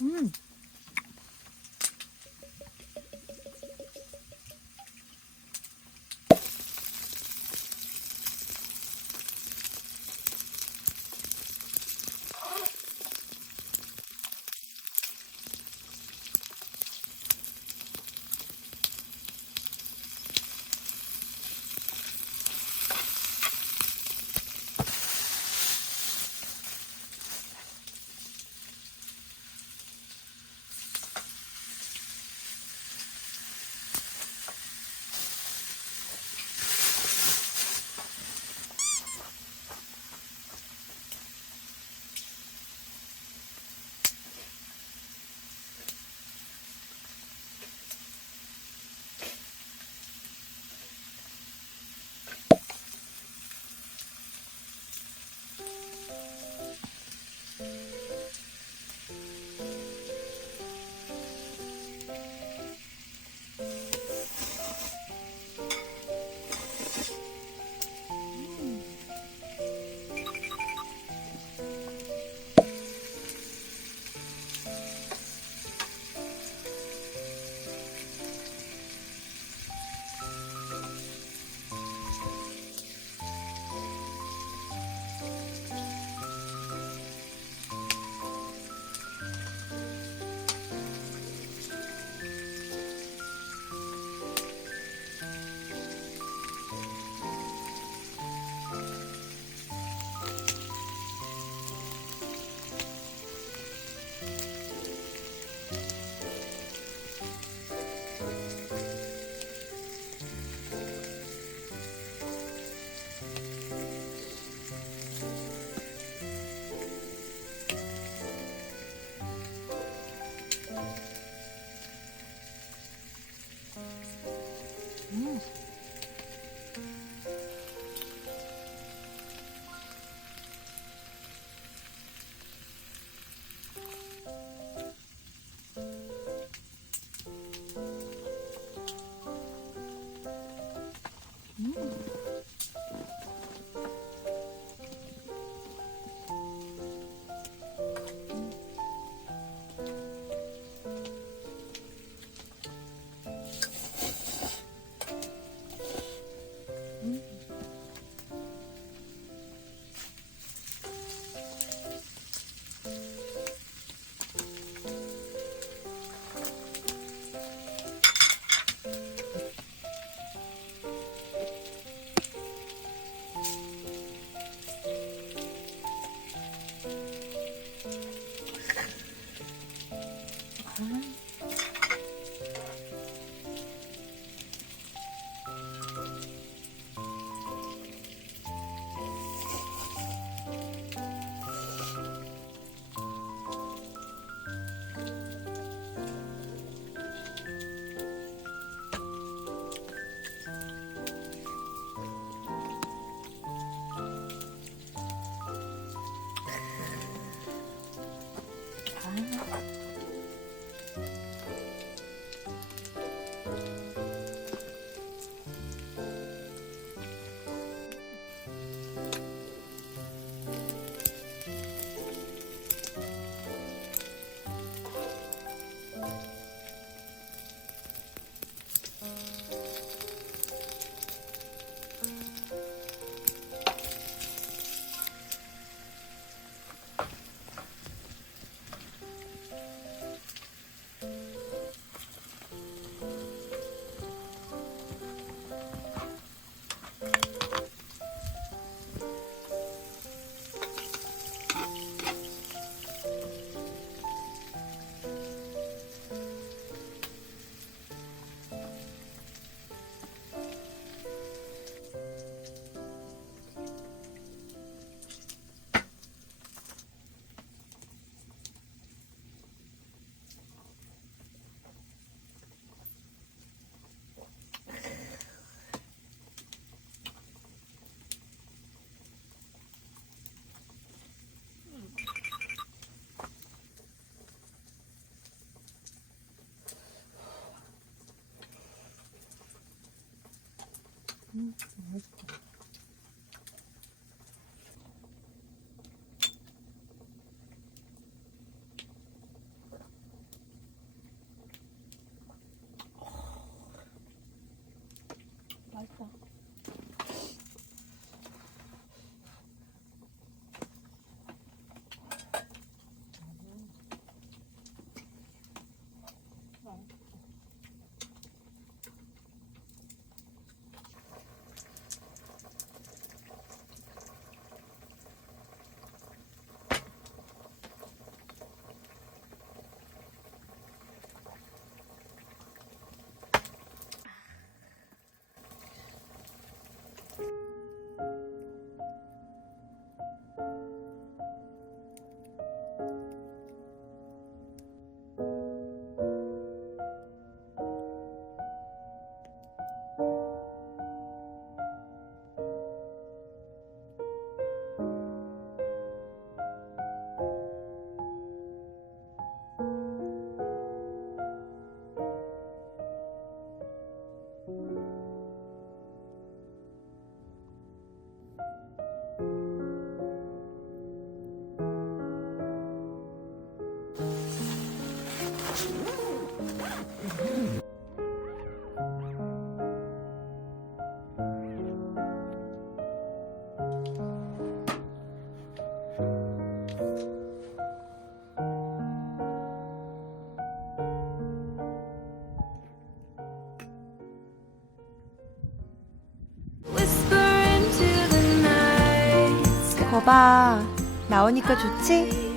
Mm. 嗯， 거봐. 나오니까 좋지?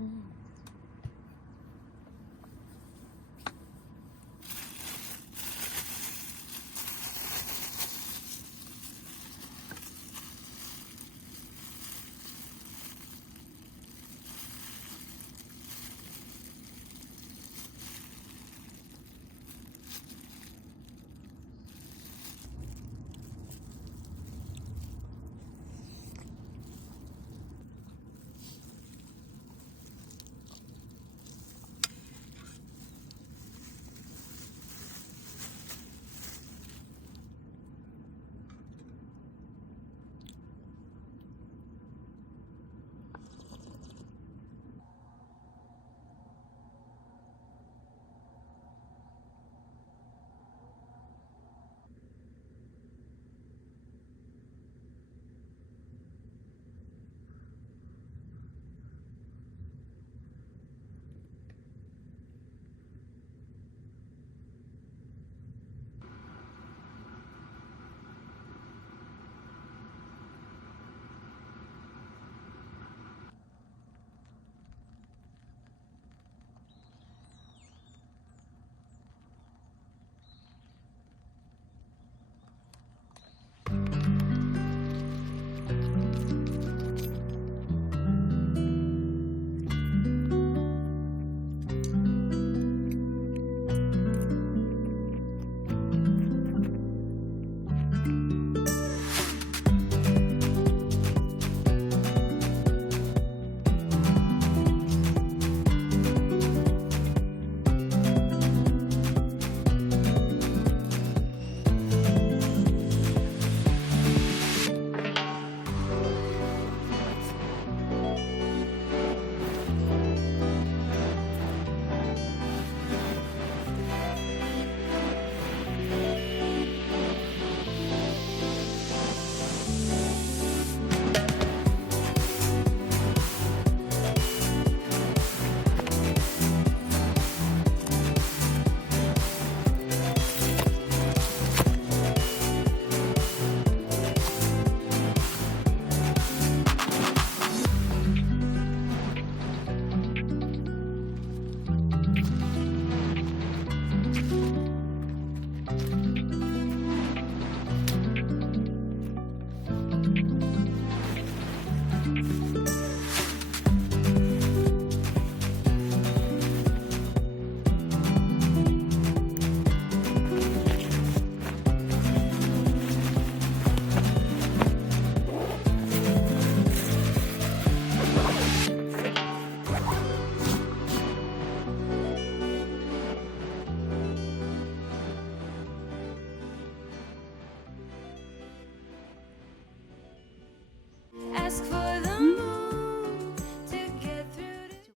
Mm.